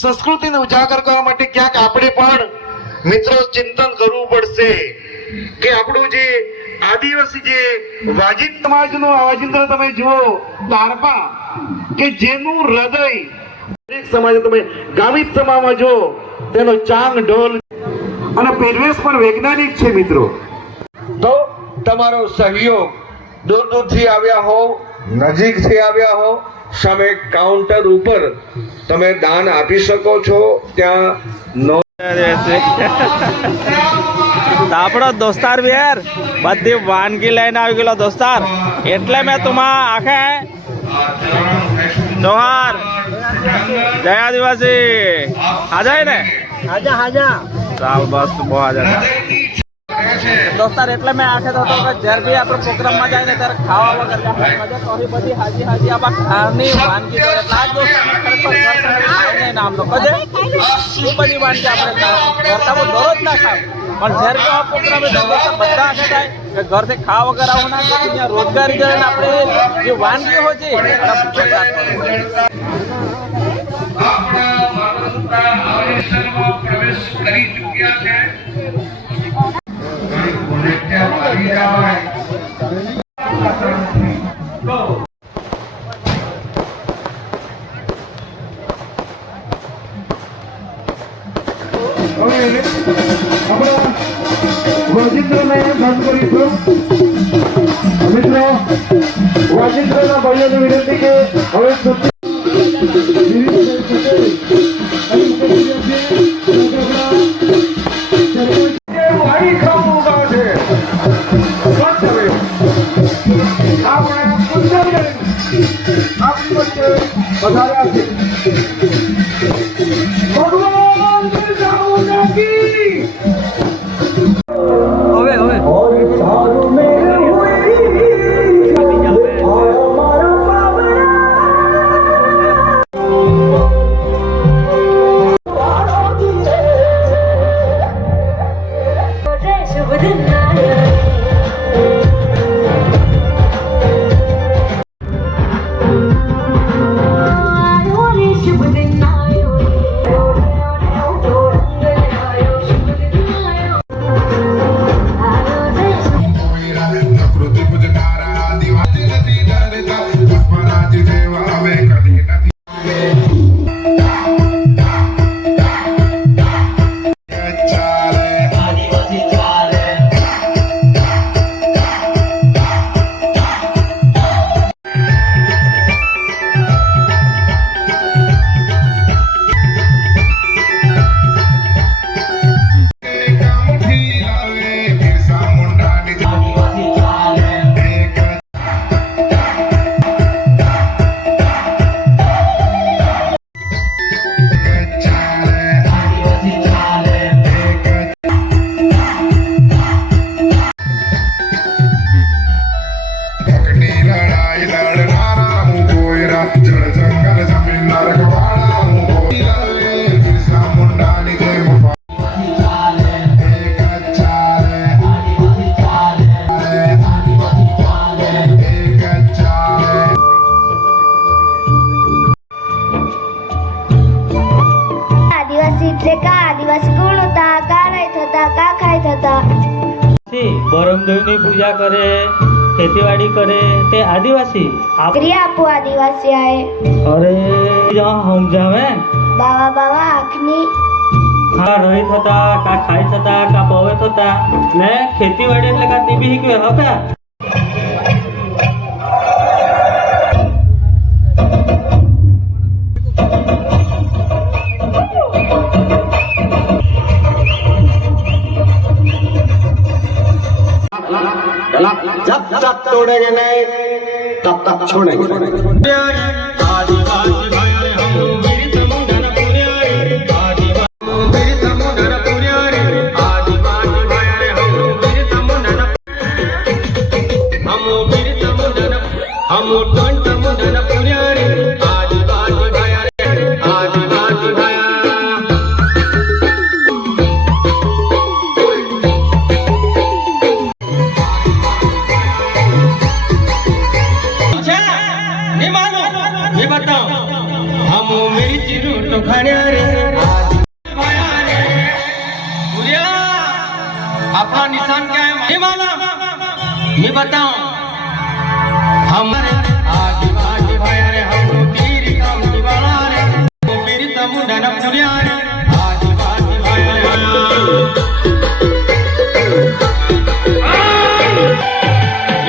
સંસ્કૃતિને ઉજાગર કરવા માટે ક્યાંક આપણે પણ મિત્રો ચિંતન કરવું પડશે કે આપણું જે આદિવાસી જે વાજિંત્ર સમાજનો વાજિંત્ર તમે જુઓ તારપા કે જેનું હૃદય દરેક સમાજ તમે ગામિત સમાજમાં જો તેનો ચાંગ ઢોલ અને પહેરવેશ પણ વૈજ્ઞાનિક છે મિત્રો. તો તમારો સહયોગ દૂર દૂરથી આવ્યા હો નજીકથી આવ્યા હો સામે કાઉન્ટર ઉપર તમે દાન આપી શકો છો. ત્યાં આપણો દોસ્તાર બી યાર બધી વાનગી લઈને આવી ગયેલો દોસ્તાર એટલે મેં તુમા આખે જોહાર જય આદિવાસી હાજા ને હાજા હાજા ચાલ બસ તું બહુ હાજા દોસ્તાર એટલે મેં આખે તો જ્યારે બી આપણે પ્રોગ્રામમાં જાય ને ત્યારે ખાવા વગર મજા કરી બધી હાજી હાજી આપણા ખાવાની વાનગી કરે એટલે આજ દોસ્ત નામ લો કદે શું બધી વાનગી આપણે કરતા બહુ દરરોજ ના ખાવ પણ જ્યારે તો આ પ્રોગ્રામ બધા આખે થાય કે ઘરથી ખાવા વગર આવું ના કે ત્યાં રોજગારી કરે ને આપણે જે વાનગી હોય છે પ્રવેશ કરી ચૂક્યા છે. મિત્રો વાજિંત્રના ભાઈઓને વિનંતી કે હવે બરમદેવની પૂજા કરે ખેતીવાડી કરે તે આદિવાસી ક્રિયા આપો આદિવાસી આए અરે સમજાવે બાવા બાવા આખની હા રહી થતા કા ખાઈ થતા કા પવે થતા ને ખેતીવાડી એટલે કા તીબી હિકવે હતા जब तक तोड़ेंगे नहीं तब तक छोड़ेंगे. आपका निशान क्या है ये मालूम मैं बताऊं हमारे आदिवासी भाई रे हम तीर काम दीवाना रे पीर समुंडा न पुरिया रे आदिवासी भाई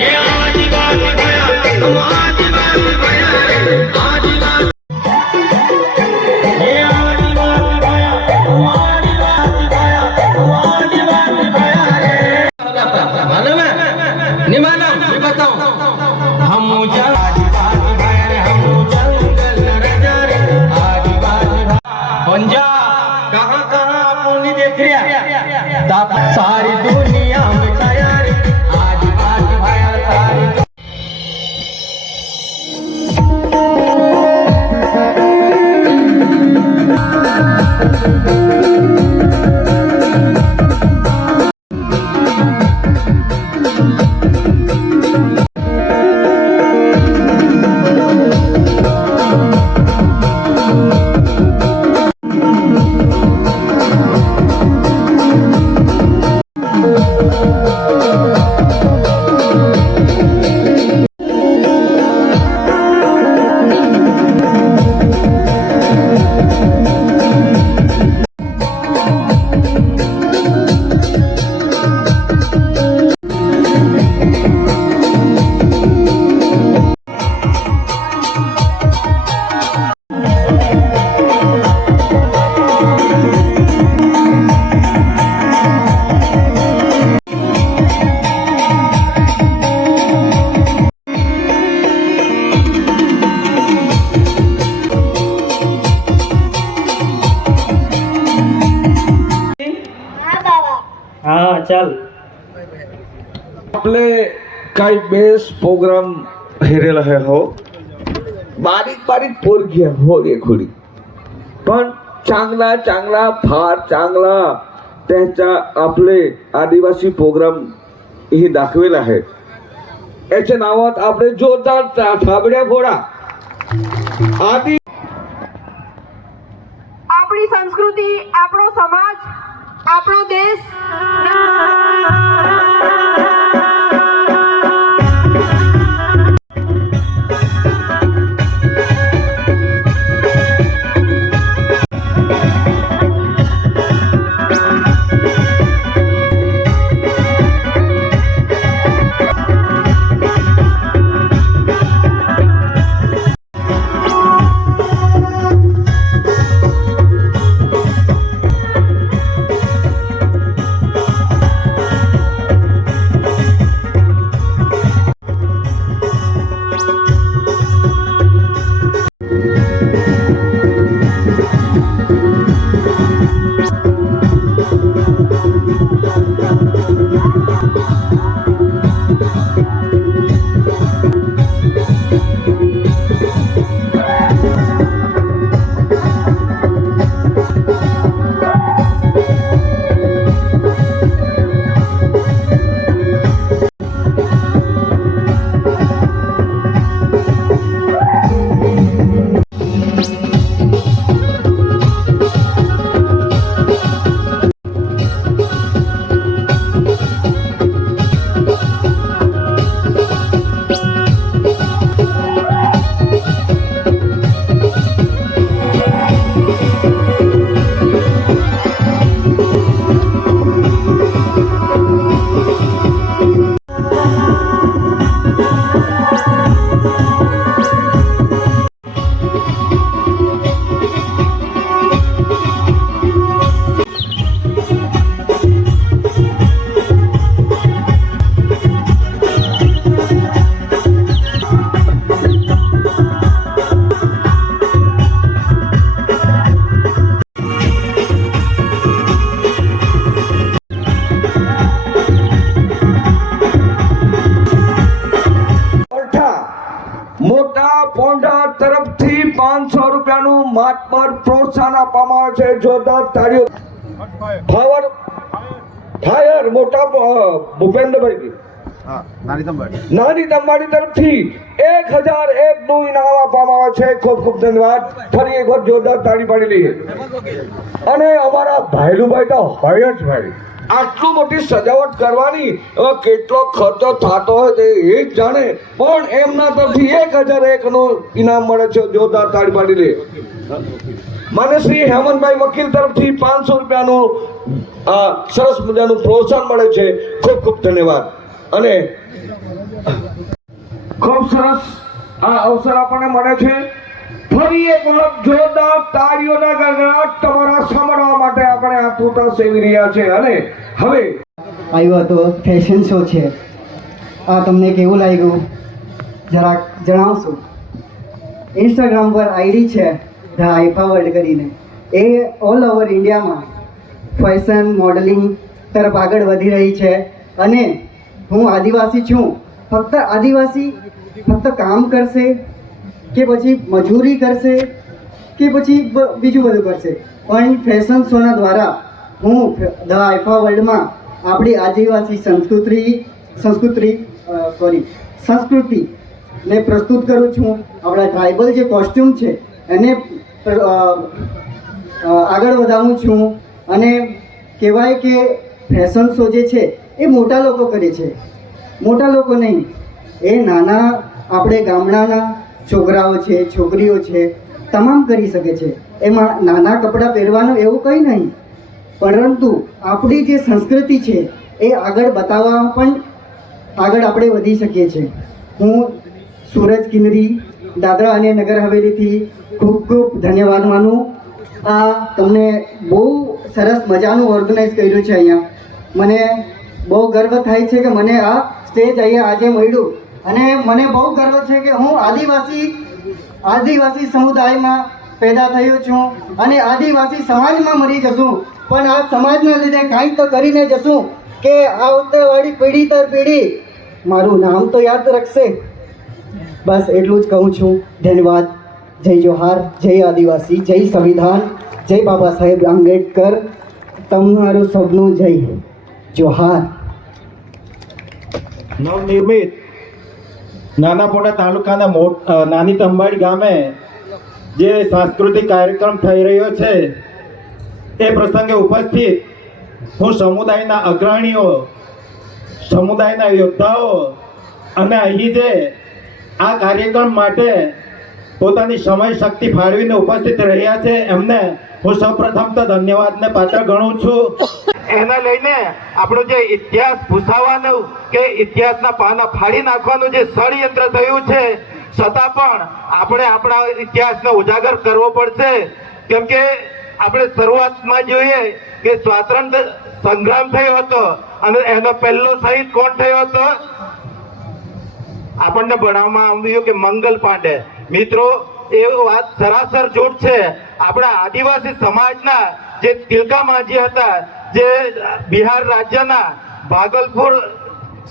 ये आदिवासी भाई हम आदिवासी भाई रे आदिवासी ये आदिवासी भाई हम आदिवासी भाई हम आदिवासी भाई मालूम है नहीं मालूम मैं बताऊं हम आदिवासी भाई रे हम जंगल राजा रे आदिवासी पंजा कहां कहां अपनी देख रिया ताप सारी दुनिया में छाया रे आदिवासी भाई सारी હા બાબા. હા ચાલ आपले काही बेस प्रोग्राम हेरेला आहे हो बारीक बारीक पोरगी आहे हो एखोडी पण चांगला चांगला फार चांगला त्यांचा आपले आदिवासी प्रोग्राम ही दाखवेल आहे याच्या नावात आपले जोरदार थाबड्या फोडा आदि આપણી સંસ્કૃતિ આપણો સમાજ આપણો દેશ મોટા પોંડા તરફથી 500 રૂપિયાનું માત પર પ્રોત્સાહન આપવામાં આવે છે જોરદાર તાળીઓ ફાયર મોટા ભૂપેન્દ્રભાઈ નાની તંબાડી તરફથી 1001 નું ઇનામ આપવામાં આવે છે. ખૂબ ખૂબ ધન્યવાદ. ફરી એક વખત જોરદાર તાળી પાડી લઈએ. અને અમારા ભાઈલુભાઈ તો હોય જ ભાઈ, આટલું મોટી સજાવટ કરવાની કેટલો ખર્ચો થતો હોય તે એ જ જાણે, પણ એમના તરફથી 1001 નું ઇનામ મળે છે. જોરદાર તાળી પાડી લઈએ. માન્ય શ્રી હેમંતભાઈ વકીલ તરફથી 500 રૂપિયાનું સરસ મજાનું પ્રોત્સાહન મળે છે. ખૂબ ખૂબ ધન્યવાદ. અને ખૂબ સરસ આ અવસર આપણને મળે છે. ફરી એક વખત જોરદાર તાળીઓના ગણગણાટ તમારા સાંભળવા માટે આપણે આ તૂટા સેવી રહ્યા છે. અને હવે આવ્યો તો ફેશન શો છે, આ તમને કેવું લાગ્યું જરાક જણાવશો? ઇન્સ્ટાગ્રામ પર આઈડી છે ધ આઈફા વર્લ્ડ કરીને, એ ઓલ ઓવર ઇન્ડિયામાં ફેશન મોડલિંગ તરફ આગળ વધી રહી છે. અને હું આદિવાસી છું, ફક્ત આદિવાસી ફક્ત કામ કરશે કે પછી મજૂરી કરશે કે પછી બીજું બધું કરશે, પણ ફેશન શોના દ્વારા હું ધ આઈફા વર્લ્ડમાં આપણી આદિવાસી સંસ્કૃતિને પ્રસ્તુત કરું છું. આપણા ટ્રાઇબલ જે કોસ્ટ્યુમ છે એને આગળ વધારું છું. અને કહેવાય કે ફેશન શો જે છે એ મોટા લોકો કરે છે, મોટા લોકો નહીં, એ નાના આપણે ગામડાના છોકરાઓ છે, છોકરીઓ છે, તમામ કરી શકે છે. એમાં નાના કપડાં પહેરવાનું એવું કંઈ નહીં, પરંતુ આપણી જે સંસ્કૃતિ છે એ આગળ બતાવવા પણ આગળ આપણે વધી શકીએ છીએ. હું સૂરજ કિન્નરી, દાદરા અને નગર હવેલીથી ખૂબ ખૂબ ધન્યવાદ માનું. આ તમને બહુ સરસ મજાનું ઓર્ગેનાઇઝ કર્યું છે. અહીંયા મને બહુ ગર્વ થાય છે કે મને આ સ્ટેજ અહીંયા આજે મળ્યું. અને મને બહુ ગર્વ છે કે હું આદિવાસી સમુદાયમાં પેદા થયો છું અને આદિવાસી સમાજમાં મરી જશું, પણ આ સમાજના લીધે કાંઈક તો કરીને જશું કે આવતાવાળી પેઢી તર પેઢી મારું નામ તો યાદ રાખશે. બસ એટલું જ કહું છું. ધન્યવાદ. જય જોહાર, જય આદિવાસી, જય સંવિધાન, જય બાબા સાહેબ આંબેડકર. તમારું સૌનું જય જોહાર. નવનિર્મિત નાનાપોટા તાલુકાના નાની તંબાડી ગામે જે સાંસ્કૃતિક કાર્યક્રમ થઈ રહ્યો છે એ પ્રસંગે ઉપસ્થિત હું સમુદાયના અગ્રણીઓ, સમુદાયના યોદ્ધાઓ અને અહીં જે આ કાર્યક્રમ માટે પોતાની સમય શક્તિ ફાળવીને ઉપસ્થિત રહ્યા છે એમને હું સૌપ્રથમ તો ધન્યવાદને પાત્ર ગણું છું. એને લઈને આપણો જે ઇતિહાસ ભૂસાવાનું કે ઇતિહાસના પાના ફાડી નાખવાનું જે ષડયંત્ર થયું છે, છતાં પણ આપણે આપણા ઇતિહાસને ઉજાગર કરવો પડશે. કેમ કે આપણે શરૂઆતમાં જોઈએ કે સ્વાતંત્ર્ય સંગ્રામ થયો હતો અને એનો પહેલો શહીદ કોણ થયો હતો? આપણને ભણાવવામાં આવ્યું કે મંગલ પાંડે. મિત્રો, એ વાત સરાસર જૂઠ છે. આપણા આદિવાસી સમાજના જે તિલકા માંઝી હતા, જે બિહાર રાજ્યના ભાગલપુર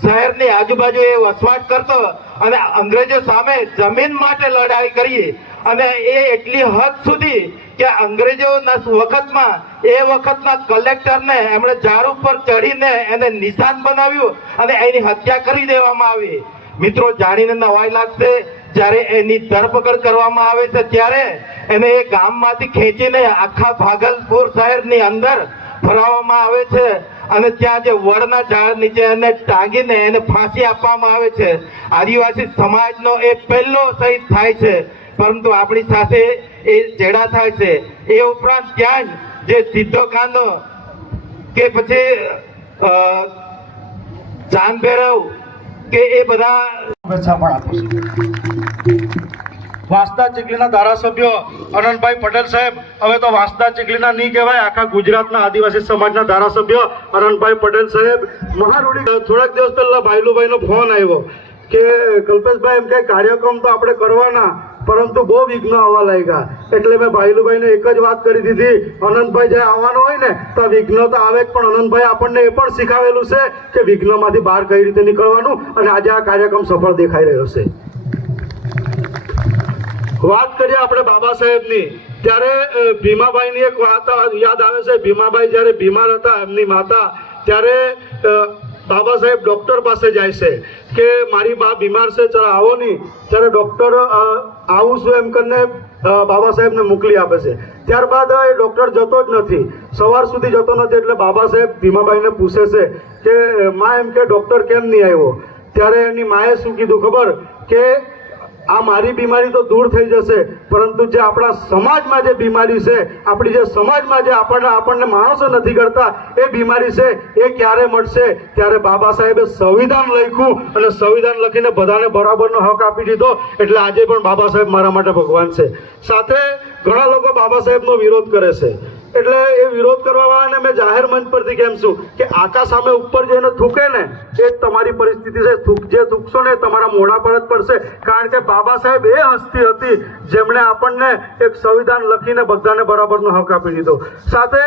શહેરની આજુબાજુ એ વસવાટ કરતો અને અંગ્રેજો સામે જમીન માટે લડાઈ કરી, અને એ એટલી હદ સુધી કે અંગ્રેજોના વખતમાં એ વખતના કલેક્ટરને એમણે ઝાડ ઉપર ચડીને એને નિશાન બનાવ્યું અને એની હત્યા કરી દેવામાં આવી. મિત્રો, જાણીને નવાઈ લાગશે, જ્યારે એની ધરપકડ કરવામાં આવે છે ત્યારે એને એ ગામમાંથી ખેંચીને આખા ભાગલપુર શહેરની અંદર ફરાવવામાં આવે છે અને ત્યાં જે વડના ઝાડ નીચે એને ટાંગીને એને ફાંસી આપવામાં આવે છે. આદિવાસી સમાજનો એ પહેલો શહીદ થાય છે, પરંતુ આપણી સાથે એ જેડા થાય છે. એ ઉપરાંત ત્યાં જે સીધો કાંદો કે પછી જાનભેરવ કે એ બધા વાંસદા ચીખલીના ધારાસભ્ય અનંતભાઈ પટેલ સાહેબ, હવે તો વાંસદા ચીખલીના નહીં કહેવાય, આખા ગુજરાતના આદિવાસી સમાજના ધારાસભ્ય અનંતભાઈ પટેલ સાહેબ મહારૂઢી. થોડાક દિવસ પહેલા ભાઈલુભાઈનો ફોન આવ્યો કે કલ્પેશભાઈ એમ કે કાર્યક્રમ તો આપણે કરવાના, પરંતુ બહુ વિઘ્ન આવવા લાગ્યા. એટલે મેં ભાઈલુભાઈને એક જ વાત કરી દીધી, અનંતભાઈ જ્યારે આવવાનો હોય ને તો વિઘ્ન તો આવે જ, પણ અનંતભાઈ આપણને એ પણ શીખાવેલું છે કે વિઘ્નમાંથી બહાર કઈ રીતે નીકળવાનું, અને આજે આ કાર્યક્રમ સફળ દેખાઈ રહ્યો છે. વાત કરીએ આપણે બાબા સાહેબની, ત્યારે ભીમાભાઈની એક વાત યાદ આવે છે. ભીમાભાઈ જ્યારે બીમાર હતા, એમની માતા, ત્યારે બાબા સાહેબ ડૉક્ટર પાસે જાય છે કે મારી બા બીમાર છે જરા આવો નહીં, ત્યારે ડૉક્ટર આવું છું એમ કરીને બાબા સાહેબને મોકલી આપે છે. ત્યારબાદ એ ડૉક્ટર જતો જ નથી, સવાર સુધી જતો નથી. એટલે બાબા સાહેબ ભીમાભાઈને પૂછે છે કે માં એમ કે ડૉક્ટર કેમ નહીં આવ્યો? ત્યારે એની માએ શું કીધું ખબર? કે આ મારી બીમારી તો દૂર થઈ જશે, પરંતુ જે આપણા સમાજમાં જે બીમારી છે, આપણી જે સમાજમાં જે આપણને માણસો નથી કરતા એ બીમારી છે, એ ક્યારે મળશે? ત્યારે બાબા સાહેબે સંવિધાન લખ્યું અને સંવિધાન લખીને બધાને બરાબરનો હક આપી દીધો. એટલે આજે પણ બાબા સાહેબ મારા માટે ભગવાન છે. સાથે ઘણા લોકો બાબા સાહેબનો વિરોધ કરે છે. એટલે એ વિરોધ કરવા વાળાને મેં જાહેર મંચ પરથી કેમ છું કે આકાશ સામે ઉપર જઈને થૂકે ને એ જ તમારી પરિસ્થિતિ છે. જે થૂકશો ને તમારા મોઢા પર જ પડશે. કારણ કે બાબા સાહેબ એ હસ્તી હતી જેમણે આપણને એક સંવિધાન લખીને બધાને બરાબરનો હક આપી દીધો. સાથે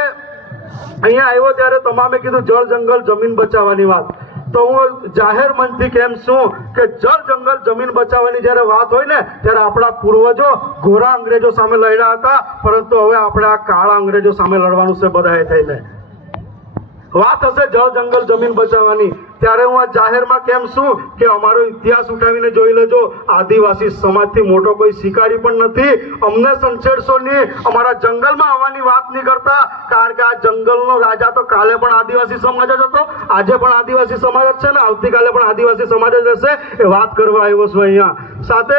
અહીંયા આવ્યો ત્યારે તમામે કીધું જળ જંગલ જમીન બચાવવાની વાત. તો હું જાહેર મંચથી કેમ છું કે જળ જંગલ જમીન બચાવવાની જ્યારે વાત હોય ને ત્યારે આપણા પૂર્વજો ગોરા અંગ્રેજો સામે લડ્યા હતા, પરંતુ હવે આપણે આ કાળા અંગ્રેજો સામે લડવાનું છે બધાએ થઈને. વાત હશે જળ જંગલ જમીન બચાવવાની, ત્યારે હું આ જાહેરમાં કેમ છું કે અમારો ઇતિહાસ ઉઠાવીને જોઈ લેજો. આદિવાસી સમાજથી મોટો કોઈ શિકારી પણ નથી. અમને સંછેડશો નહીં, અમારા જંગલમાં આવવાની વાત નહીં કરતા. કારણ કે આ જંગલનો રાજા તો કાલે પણ આદિવાસી સમાજ જ હતો, આજે પણ આદિવાસી સમાજ જ છે ને આવતીકાલે પણ આદિવાસી સમાજ જ રહેશે. એ વાત કરવા આવ્યો છું અહીંયા. સાથે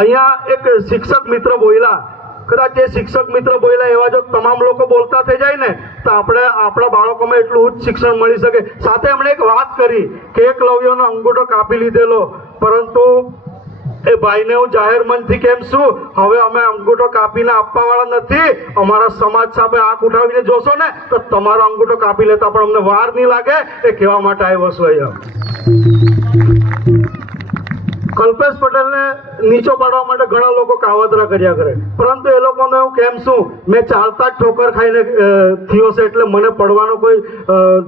અહીંયા એક શિક્ષક મિત્ર બોલ્યા, કદાચ એ શિક્ષક મિત્ર બોલ્યા એવા જો તમામ લોકો બોલતા થઈ જાય ને તો આપણે આપણા બાળકોમાં એટલું ઉચ્ચ શિક્ષણ મળી શકે. સાથે એમણે એક વાત કરી કે એકલવ્યનો અંગૂઠો કાપી લીધેલો, પરંતુ એ ભાઈને હું જાહેર મંચથી કેમ છું, હવે અમે અંગૂઠો કાપીને આપવા વાળા નથી. અમારા સમાજ સામે આંખ ઉઠાવીને જોશો ને તો તમારો અંગૂઠો કાપી લેતા પણ અમને વાર નહીં લાગે. એ કહેવા માટે આવ્યો છું અહીંયા. કલ્પેશ પટેલને નીચો પાડવા માટે ઘણા લોકો કાવતરા કર્યા કરે, પરંતુ એ લોકોને હું કેમ છું, મેં ચાલતા જ ઠોકર ખાઈને થયો છે એટલે મને પડવાનો કોઈ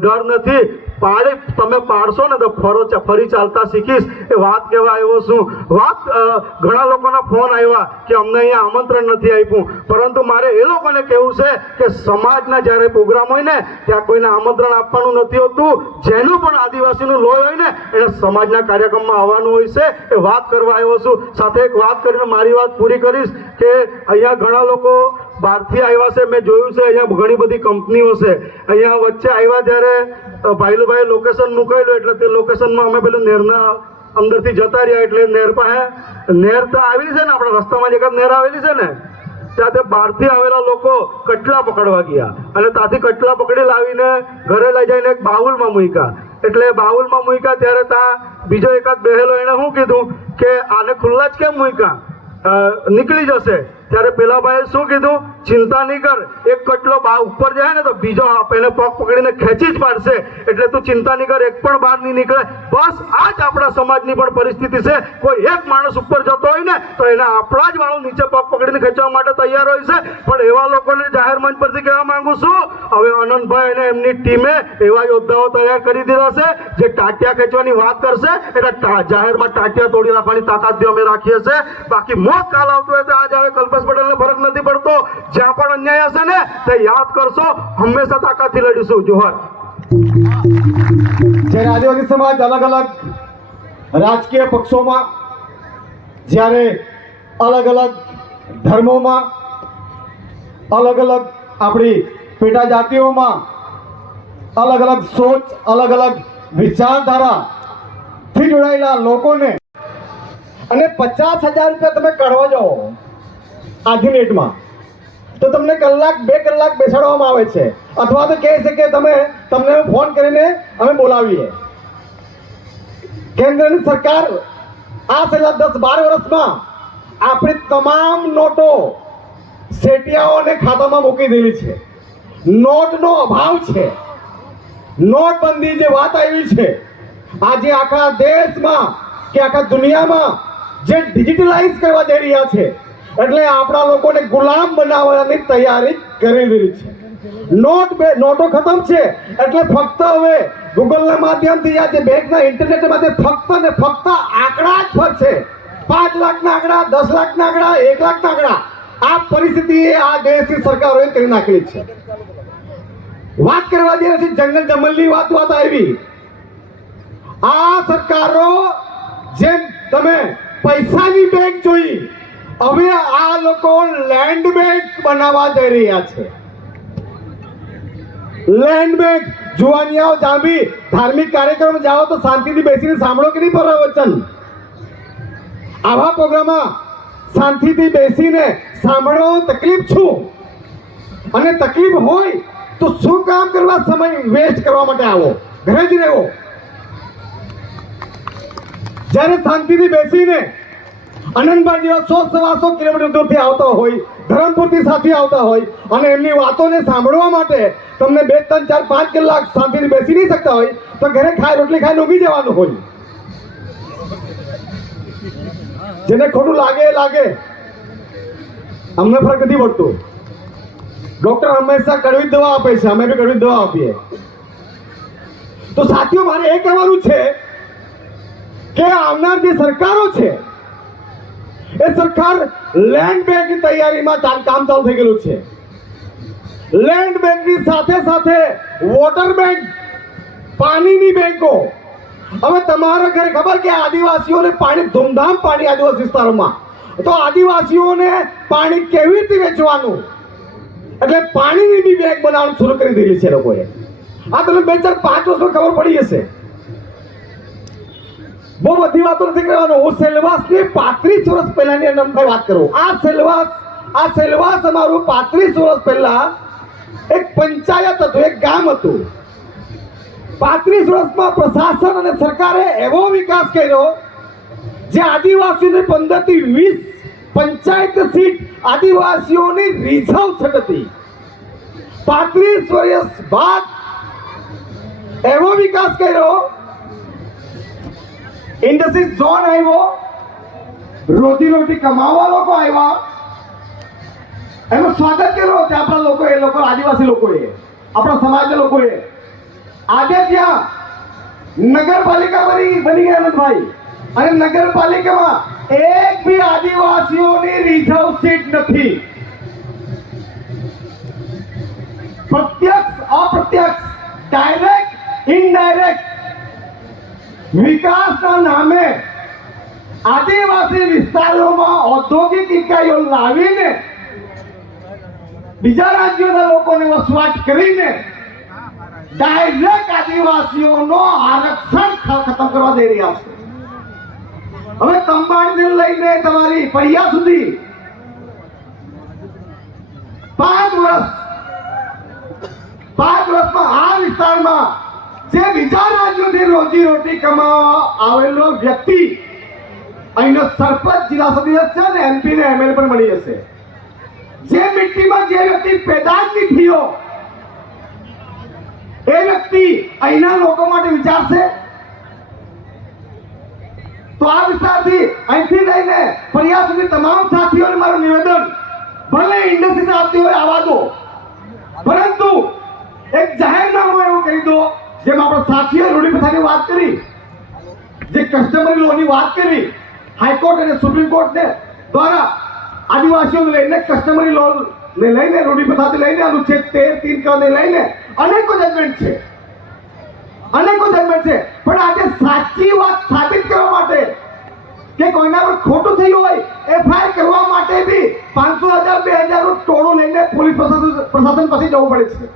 ડર નથી. તમે પાડશો ને તો ફરી ચાલતા શીખીશ. એ વાત કહેવા આવ્યો છું. વાત ઘણા લોકોના ફોન આવ્યા કે અમને અહીંયા આમંત્રણ નથી આપ્યું, પરંતુ મારે એ લોકોને કહેવું છે કે સમાજના જ્યારે પ્રોગ્રામ હોય ને ત્યાં કોઈને આમંત્રણ આપવાનું નથી હોતું. જેનું પણ આદિવાસીનું લોહી હોય ને એને સમાજના કાર્યક્રમમાં આવવાનું હોય છે. એ વાત કરવા આવ્યો છું. સાથે એક વાત કરીને મારી વાત પૂરી કરીશ કે અહીંયા ઘણા લોકો બહારથી આવ્યા છે. મેં જોયું છે અહીંયા ઘણી બધી કંપનીઓ છે. અહીંયા વચ્ચે આવ્યા ત્યારે ભાઈલુભાઈ લોકેશન મૂકેલું એટલે તે લોકેશનમાં અમે પેલું નેરના અંદરથી જતા રહ્યા. એટલે નેર પાસે નેર તો આવેલી છે ને, આપણા રસ્તામાં જ એક નેર આવેલી છે ને, ત્યાં તે બહારથી આવેલા લોકો કટલા પકડવા ગયા અને ત્યાંથી કટલા પકડી લાવીને ઘરે લઈ જઈને એક બાઉલમાં મૂક્યા. એટલે બાઉલમાં મૂક્યા ત્યારે ત્યાં બીજો એકાદ બેહેલો એને શું કીધું કે આને ખુલ્લા જ કેમ મૂક્યા, નીકળી જશે. ત્યારે પેલા ભાઈએ શું કીધું, ચિંતા નહીં કર, એક કટલો ઉપર જાય ને તો બીજો એને પગ પકડીને ખેંચી જ પાડશે, એટલે તું ચિંતા નહીં કર, એક પણ બહાર નહીં નીકળે. બસ આ જ આપણા સમાજની પણ પરિસ્થિતિ છે. કોઈ એક માણસ ઉપર જતો હોય ને તો એને આપણા જ વાળો નીચે પગ પકડીને ખેંચવા માટે તૈયાર હોય છે. પણ એવા લોકોને જાહેર મંચ પરથી કહેવા માંગુ છું, હવે અનંતભાઈ અને એમની ટીમે એવા યોદ્ધાઓ તૈયાર કરી દીધા છે જે ટાટિયા ખેંચવાની વાત કરશે એટલે જાહેરમાં ટાટિયા તોડી રાખવાની તાકાત બી અમે રાખીએ છીએ. બાકી મોત કાલ આવતો હોય તો આજ આવે કલ્પેશ પટેલને ફરક નથી પડતો. જ્યાં પણ અન્યાય હશે ને તે યાદ કરશો, હંમેશા તાકાતથી લડીશું. જોહર. જ્યારે આદિવાસી સમાજ અલગ અલગ રાજકીય પક્ષોમાં, જ્યારે અલગ અલગ ધર્મોમાં, અલગ અલગ આપણી પેટા જાતિઓમાં અલગ અલગ સોચ, અલગ અલગ વિચારધારાથી જોડાયેલા લોકોને અને 50,000 રૂપિયા તમે કાઢવા જાઓ આજની ડેટમાં તો તમને કલાક 2 કલાક બેસાડવામાં આવે છે, અથવા તો કહે છે કે તમને ફોન કરીને અમે બોલાવીએ. કેન્દ્રની સરકાર આ છેલ્લા 10-12 વર્ષમાં આપણી તમામ નોટો શેટિયાઓને ખાતામાં મૂકી દેલી છે. નોટનો અભાવ છે. નોટબંધી જે વાત આવી છે, આજે આખા દેશમાં કે આખા દુનિયામાં જે ડિજિટલાઇઝ કરવા જઈ રહ્યા છે, એટલે આપણા લોકોને ગુલામ બનાવવાની તૈયારી કરી દીધી છે. નોટો ખતમ છે એટલે ફક્ત હવે ગૂગલના માધ્યમથી આ જે બેંકના ઇન્ટરનેટ માધ્યમ ફક્ત ને ફક્ત આંકડા જ ફરશે. 5 લાખના આંકડા, 10 લાખના આંકડા, 1 લાખના આંકડા. આ પરિસ્થિતિ આ દેશની સરકારોએ કરી નાખેલી છે. વાત કરવા દે છે જંગલ જમલની વાત આવી આ સરકારો જેમ તમે પૈસાની બેંક જોઈ, હવે આ લોકો લેન્ડ બેંક બનાવવા જઈ રહ્યા છે. લેન્ડ બેંક જુવાનિયાઓ જાંબી ધાર્મિક કાર્યક્રમ જાઓ તો શાંતિથી બેસીને સાંભળો કે નહીં પ્રવચન. આવા પ્રોગ્રામમાં શાંતિથી બેસીને સાંભળવા તકલીફ છું, અને તકલીફ હોય તો શું કામ કરવા સમય વેસ્ટ કરવા માટે આવો, ઘરે જ રહેવો. જ્યારે શાંતિથી બેસીને આનંદભાઈ જેવા 100-125 કિલોમીટર દૂરથી આવતા હોય, ધરમપુરથી સાથે આવતા હોય, અને એમની વાતોને સાંભળવા માટે તમને 2, 3, 4, 5 કલાક શાંતિથી બેસી નહીં શકતા હોય તો ઘરે ખાઈ રોટલી ખાઈ ઊંઘી જવાનું હોય. જેને ખોટું લાગે એ લાગે, અમને ફરક નથી પડતો. ડોક્ટર હંમેશા કડવી દવા આપે છે, અમે બી કડવી દવા આપીએ. તો સાથીઓ, મારે એ કહેવાનું છે કે આવનાર જે સરકારો છે એ સરકાર લેન્ડ બેંકની તૈયારીમાં કામ ચાલુ થઈ ગયેલું છે. લેન્ડ બેંકની સાથે સાથે વોટર બેંક, પાણીની બેંકો. હવે તમારા ઘરે ખબર કે આદિવાસીઓને પાણી, ધૂમધામ પાણી આદિવાસી વિસ્તારોમાં, તો આદિવાસીઓને પાણી કેવી રીતે વેચવાનું, એટલે પાણીની બી બેંક બનાવવાનું શરૂ કરી દીધી છે લોકોએ. આ તમને 2, 4, 5 વર્ષમાં ખબર પડી જશે. બહુ બધી વાતો નથી કરવાનો. હું સેલવાસની 35 વર્ષ પહેલાની અનંતભાઈ વાત કરું. આ સેલવાસ અમારું 35 વર્ષ પહેલા એક પંચાયત હતું, એક ગામ હતું. 35 વર્ષમાં પ્રશાસન અને સરકારે એવો વિકાસ કર્યો જે આદિવાસીઓને 15 થી 20 પંચાયત સીટ આદિવાસીઓની રિઝર્વ સીટ હતી. 35 વર્ષ બાદ એવો વિકાસ કર્યો, ઇન્ડસ્ટ્રી ઝોન આવ્યો, રોજી કમાવા લોકો આવ્યા, એનું સ્વાગત કર્યું તે આપણા લોકોએ, એ લોકો આદિવાસી લોકોએ, આપણા સમાજના લોકોએ. આજે ત્યાં નગરપાલિકા બની ગઈ આનંદભાઈ, અને નગરપાલિકામાં એક બી આદિવાસીઓની રિઝર્વ સીટ નથી. પ્રત્યક્ષ અપ્રત્યક્ષ, ડાયરેક્ટ ઇનડાયરેક્ટ વિકાસના નામે આદિવાસી વિસ્તારોમાં ઔદ્યોગિક ઇકાઈઓ લાવીને બીજા રાજ્યોના લોકોને વસવાટ કરીને ડાયરેક્ટ આદિવાસીઓનો આરક્ષણ ખતમ કરવા જઈ રહ્યા છે. હવે તંબાડીને લઈને તમારી પૈયા સુધી 5 વર્ષમાં આ વિસ્તારમાં જે બીજા રાજ્યોથી રોજી રોટી કમાવા આવેલો વ્યક્તિ અહીંનો સરપંચ, જિલ્લા સદસ્ય અને MP ને ML પણ મળી જશે. જે મિટ્ટીમાં જે વ્યક્તિ પેદાશ ની થયો એ વ્યક્તિ અહીંના લોકો માટે વિચારશે. તો આ વિસ્તારથી અહીંથી લઈને ફરિયાદ સુધી તમામ સાથીઓને મારું નિવેદન, ભલે ઇન્ડસ્ટ્રી આવતી હોય આવવા દો, પરંતુ એક જાહેરનામું એવું કહી દો, જેમ આપણા સાથીઓએ રૂઢિપ્રથાની વાત કરી, જે કસ્ટમરી લોની વાત કરી, હાઈકોર્ટ અને સુપ્રીમ કોર્ટ ને દ્વારા આદિવાસીઓને લઈને કસ્ટમરી લો ને લઈને, રૂઢિપ્રથાથી લઈને, અનુચ્છેદ 13(3) ને લઈને અનેકો જજમેન્ટ છે. પણ આજે સાચી વાત સાબિત કરવા માટે કે કોઈના પર ખોટું થયું હોય FIR કરવા માટે બી 500,000 2,000 નું ટોળું લઈને પોલીસ પ્રશાસન પાસે જવું પડે છે.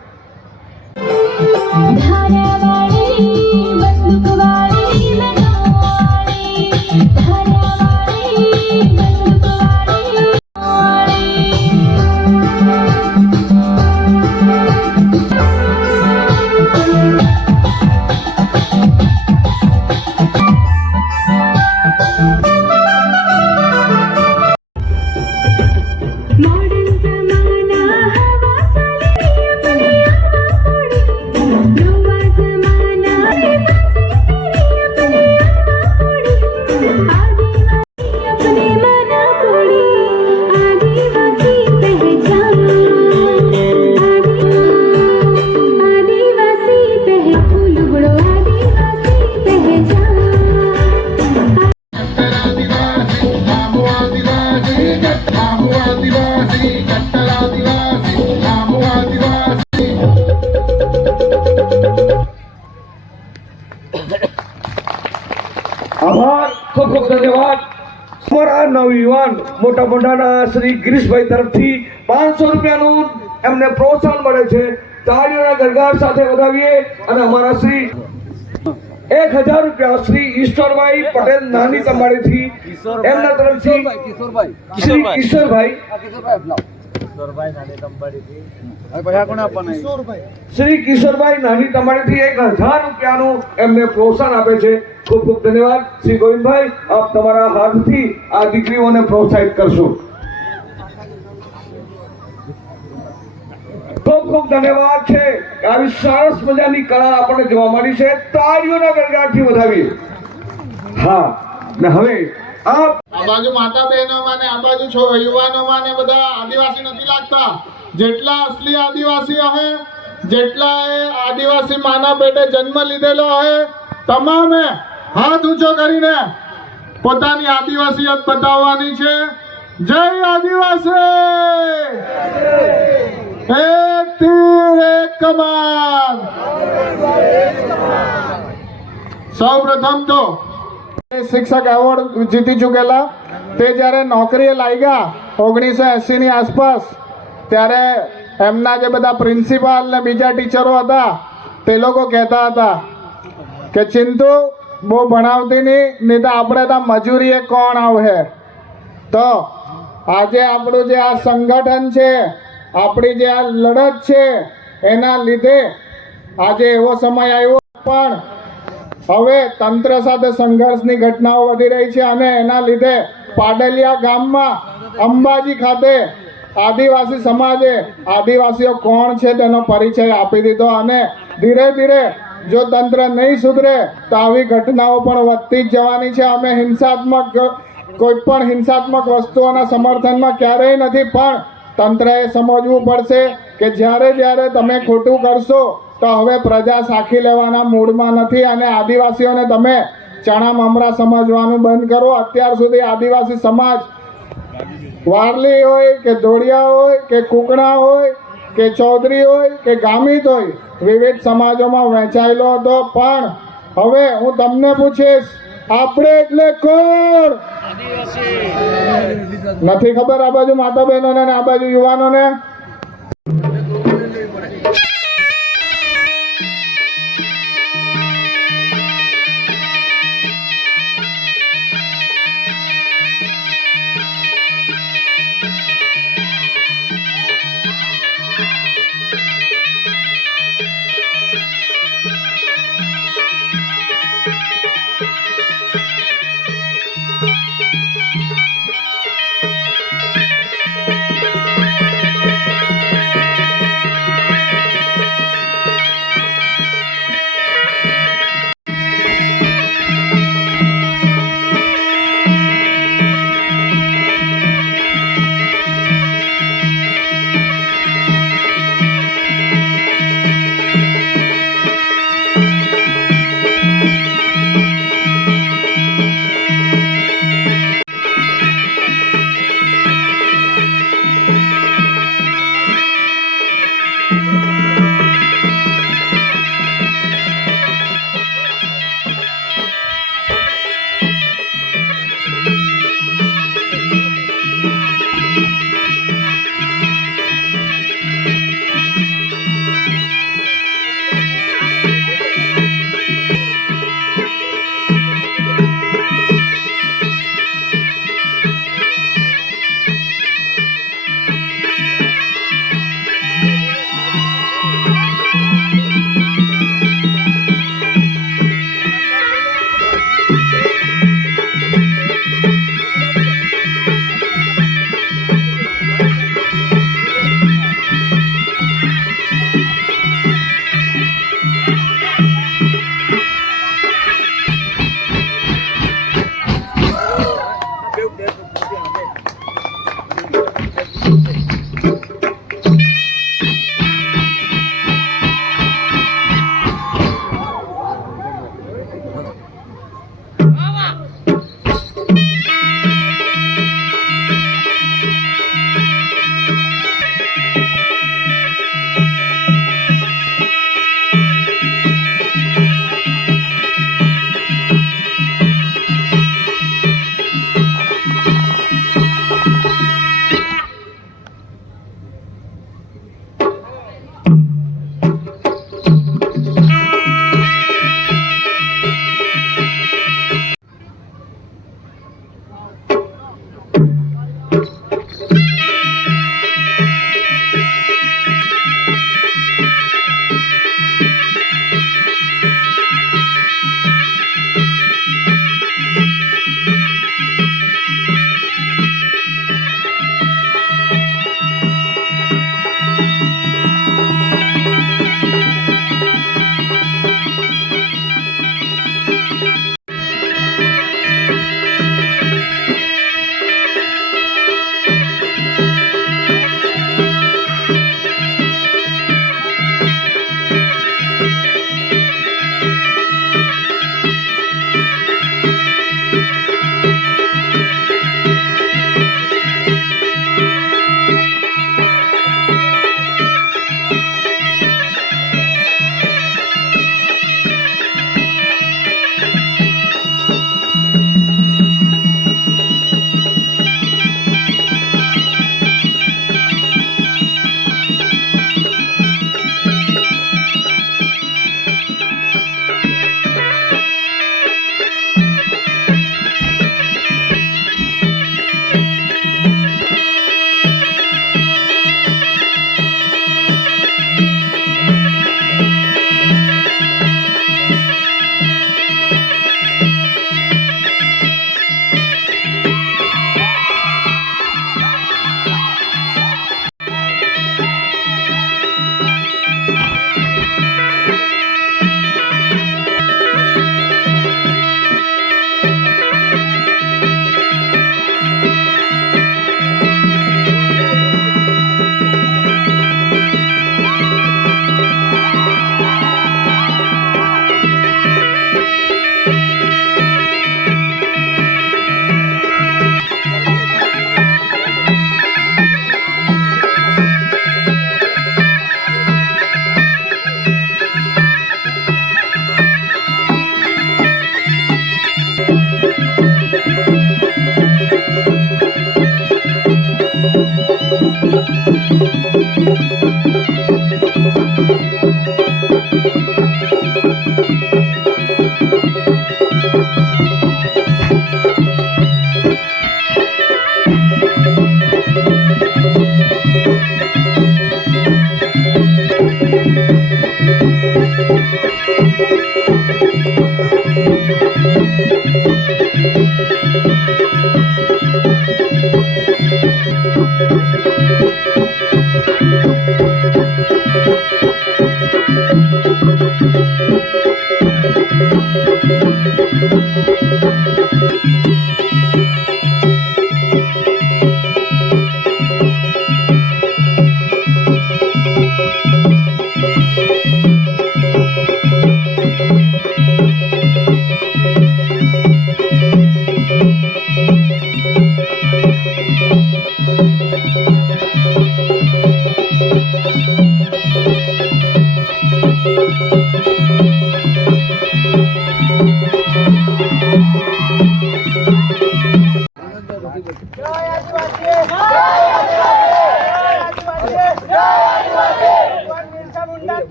નવયુવાન મોટા મોટાના શ્રી ગિરીશભાઈ તરફથી 500 રૂપિયાનું એમને પ્રોત્સાહન મળે છે. તાળીઓના ગણગડાટ સાથે વધાવીએ. અને અમારા શ્રી 1000 રૂપિયા શ્રી ઈશ્વરભાઈ પટેલ નાની તંબાડીથી એમના તરફથી શ્રી ઈશ્વરભાઈ શ્રી કિશોરભાઈ નાની તંબાડીથી 1000 રૂપિયાનું એમને પ્રોત્સાહન આપે છે. ખૂબ ખૂબ ધન્યવાદ. શ્રી ગોવિંદભાઈ, આપ તમારા હાથથી આ દીકરીઓને પ્રોત્સાહિત કરશો. ખૂબ ખૂબ ધન્યવાદ છે. આવી સરસ મજાની કળા આપણને જોવા મળી છે. તાળીઓના ગણગડાટથી વધાવીએ. હા, ને હવે આપ આ બાજુ માતા બહેનોમાં ને આ બાજુ યુવાનોમાં ને બધા આદિવાસી નથી લાગતા. જેટલા અસલી આદિવાસી હે, જેટલા એ આદિવાસી માના પેટે જન્મ લીધેલો હે, તમામે હાથ ઊંચો કરીને પોતાની આદિવાસીયત બતાવવાની છે. જય આદિવાસી! એક તીર એક કમાન. સૌ પ્રથમ તો શિક્ષક એવોર્ડ જીતી ચૂકેલા તે જ્યારે નોકરીએ લાગ્યા 1980 ની આસપાસ, ત્યારે એમના જે બધા પ્રિન્સિપાલ ને બીજા ટીચરો હતા તે લોકો કહેતા હતા કે ચિંતુ બહુ ભણાવતી નહીં તો આપણે ત્યાં મજૂરીએ કોણ આવે. તો આજે આપણું જે આ સંગઠન છે, આપણી જે આ લડત છે, એના લીધે આજે એવો સમય આવ્યો. પણ હવે તંત્ર સાથે સંઘર્ષની ઘટનાઓ વધી રહી છે અને એના લીધે પાડલિયા ગામમાં અંબાજી ખાતે આદિવાસી સમાજે આદિવાસીઓ કોણ છે તેનો પરિચય આપી દીધો. અને ધીરે ધીરે જો તંત્ર નહીં સુધરે તો આવી ઘટનાઓ પણ વધતી જ જવાની છે. અમે કોઈ પણ હિંસાત્મક વસ્તુઓના સમર્થનમાં ક્યારેય નથી, પણ તંત્રએ સમજવું પડશે કે જ્યારે તમે ખોટું કરશો તો હવે પ્રજા સાખી લેવાના મૂડમાં નથી. અને આદિવાસીઓને તમે ચણા મમરા સમજવાનું બંધ કરો. અત્યાર સુધી આદિવાસી સમાજ વારલી હોય કે ધોળિયા હોય કે કુકણા હોય કે ચૌધરી હોય કે ગામિત હોય, વિવિધ સમાજોમાં વહેંચાયેલો હતો. પણ હવે હું તમને પૂછીશ, આપણે એટલે કોણ? નથી ખબર આ બાજુ માતા બહેનોને ને આ બાજુ યુવાનોને?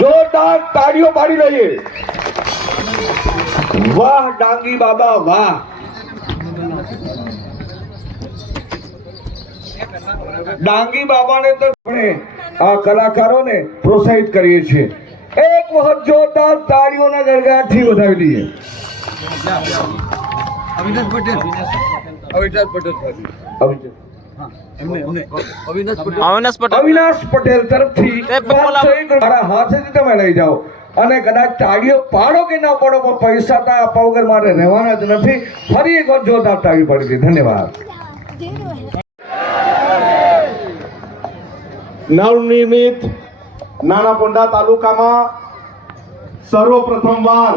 જોરદાર તાળીઓ પાડી લઈએ. વાહ ડાંગી બાબા વાહ. ડાંગી બાબાને તો આપણે આ કલાકારોને પ્રોત્સાહિત કરીએ છીએ. એક વખત જોરદાર તાળીઓના ગરગડાટથી વધાવી દઈએ. અવિનાશ પટેલ તરફથી મારા હાથેથી તમે લઈ જાઓ અને કદાચ તાળીઓ પાડો કે ના પાડો પણ પૈસા તો આપવા વગર મારે રહેવાના જ નથી. ફરી એક વાર જોરદાર તાળી પાડી હતી. ધન્યવાદ. નવનિર્મિત નાનાપોંડા તાલુકામાં સર્વપ્રથમવાર